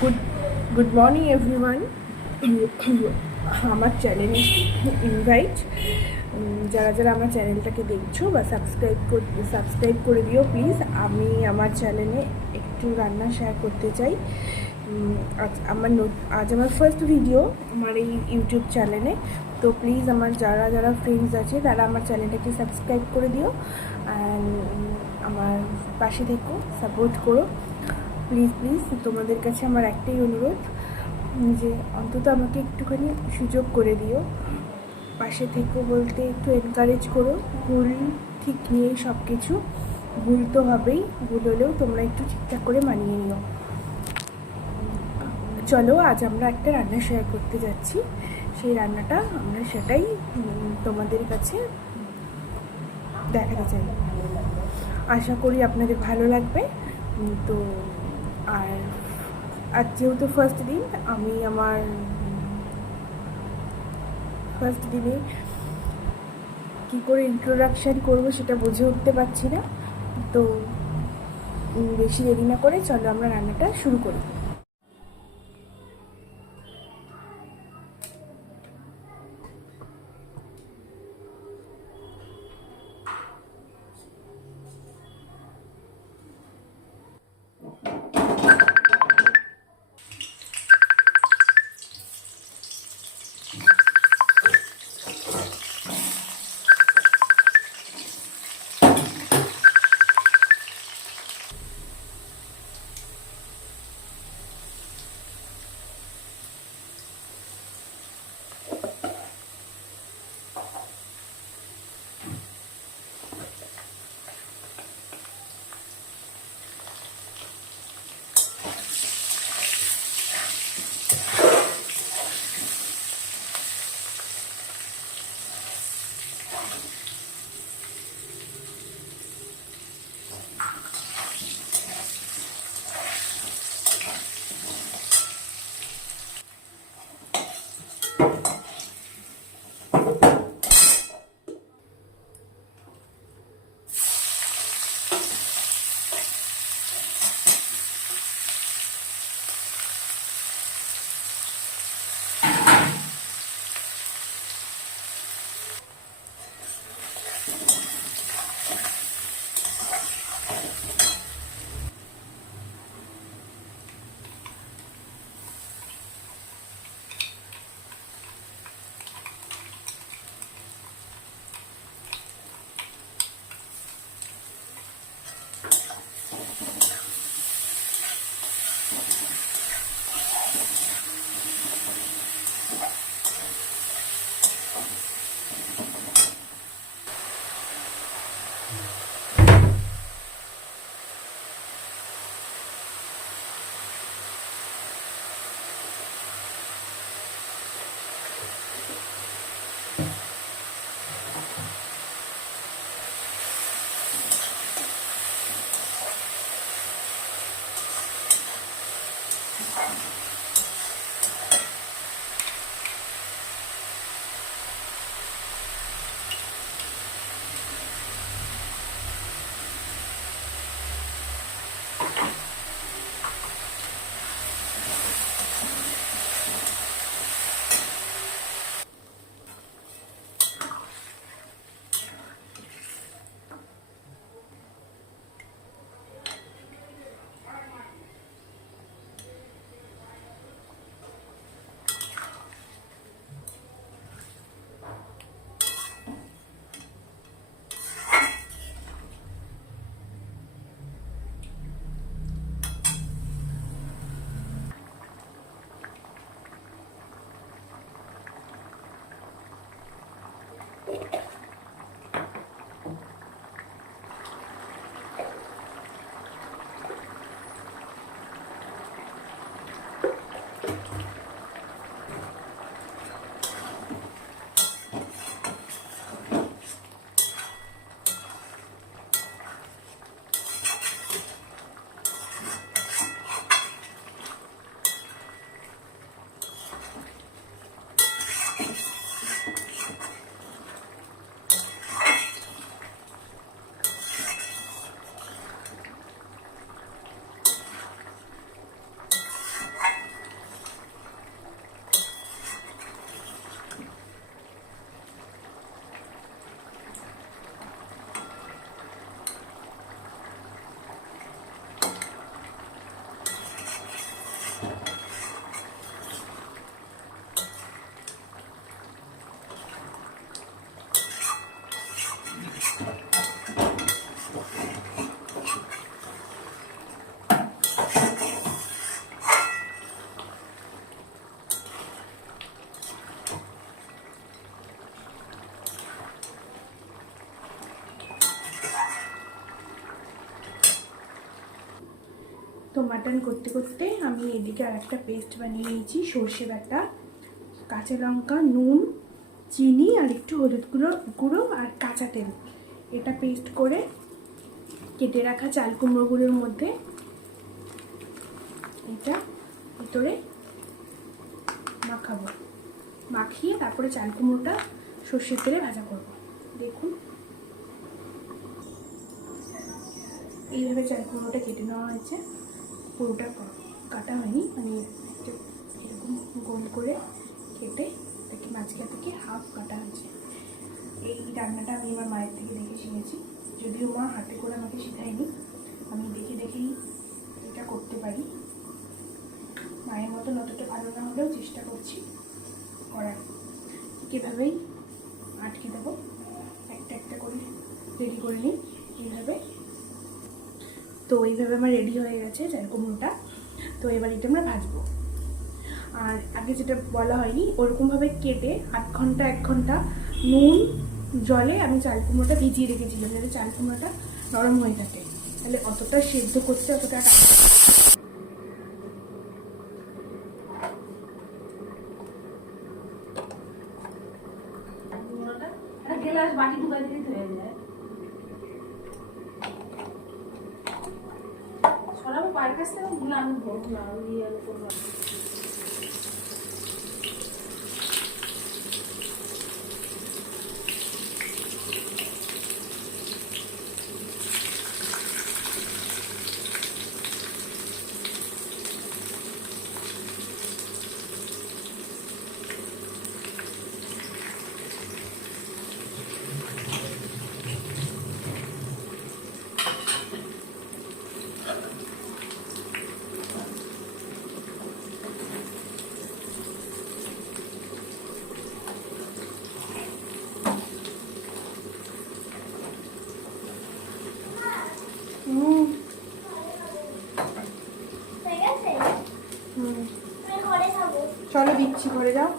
Good good morning everyone. আমার চ্যানেলে invite, যারা যারা আমার চ্যানেলটাকে দেখছো বা সাবস্ক্রাইব করে দিও প্লিজ। আমি আমার চ্যানেলে একটু রান্না শেয়ার করতে চাই। আজ আমার ফার্স্ট ভিডিও আমার এই ইউটিউব চ্যানেলে, তো প্লিজ আমার যারা যারা ফ্রেন্ডস আছে তারা আমার চ্যানেলটাকে সাবস্ক্রাইব করে দিও অ্যান্ড আমার পাশে থেকো, সাপোর্ট করো প্লিজ প্লিজ। তোমাদের কাছে আমার একটাই অনুরোধ যে অন্তত আমাকে একটুখানি সুযোগ করে দিও, পাশে থেকো বলতে একটু এনকারেজ করো। ভুল ঠিক নিয়েই সব কিছু, ভুল তো হবেই, ভুল হলেও তোমরা একটু ঠিকঠাক করে মানিয়ে নিও। চলো আজ আমরা একটা রান্না শেয়ার করতে যাচ্ছি, সেই রান্নাটা আমরা সেটাই তোমাদের কাছে দেখাতে চাই। আশা করি আপনাদের ভালো লাগবে। তো আর আজ যেহেতু ফার্স্ট দিন, আমি আমার ফার্স্ট দিনে কী করে ইন্ট্রোডাকশান করবো সেটা বুঝে উঠতে পারছি না। তো বেশি দেরি না করে চলো আমরা রান্নাটা শুরু করি। তো মাটন করতে করতে আমি এদিকে আর একটা পেস্ট বানিয়ে নিয়েছি, সর্ষে বাটা, কাঁচা লঙ্কা, নুন, চিনি আর একটু হলুদ গুঁড়ো আর কাঁচা তেল, এটা পেস্ট করে কেটে রাখা চাল কুমড়োগুলোর মধ্যে এটা ভিতরে মাখাবো, মাখিয়ে তারপরে চাল কুমড়োটা সর্ষের তেলে ভাজা করব। দেখুন এইভাবে চাল কুমড়োটা কেটে নেওয়া হয়েছে, পুরোটা কাটা হয়নি, মানে এরকম গোল করে কেটে এটাকে মাঝখান থেকে হাফ কাটা হয়েছে। এই রান্নাটা আমি আমার মায়ের থেকে দেখে শিখেছি, যদিও মা হাতে করে আমাকে শেখায়নি, আমি দেখে দেখেই এটা করতে পারি। মায়ের মতন অতটা ভালো না হলেও চেষ্টা করছি করার। কীভাবেই আটকে দেবো, একটা একটা করে রেডি করে নিই এইভাবে। তো এইভাবে আমার রেডি হয়ে গেছে চাল কুমড়োটা। তো এবার এটা আমরা ভাজবো। আর আগে যেটা বলা হয়নি, ওরকমভাবে কেটে 1 ঘন্টা নুন জলে আমি চাল কুমড়োটা ভিজিয়ে রেখেছিলাম, যাতে চাল কুমড়োটা নরম হয়ে থাকে, তাহলে অতটা সেদ্ধ করতে অতটা বাটি ঢুকাই দিতে হয়ে যায়। সরাবো পায়ের কাছ থেকে, ভুল আমি ভরবো না, ইয়ে করবো। চলো দিচ্ছি, ঘরে যাও।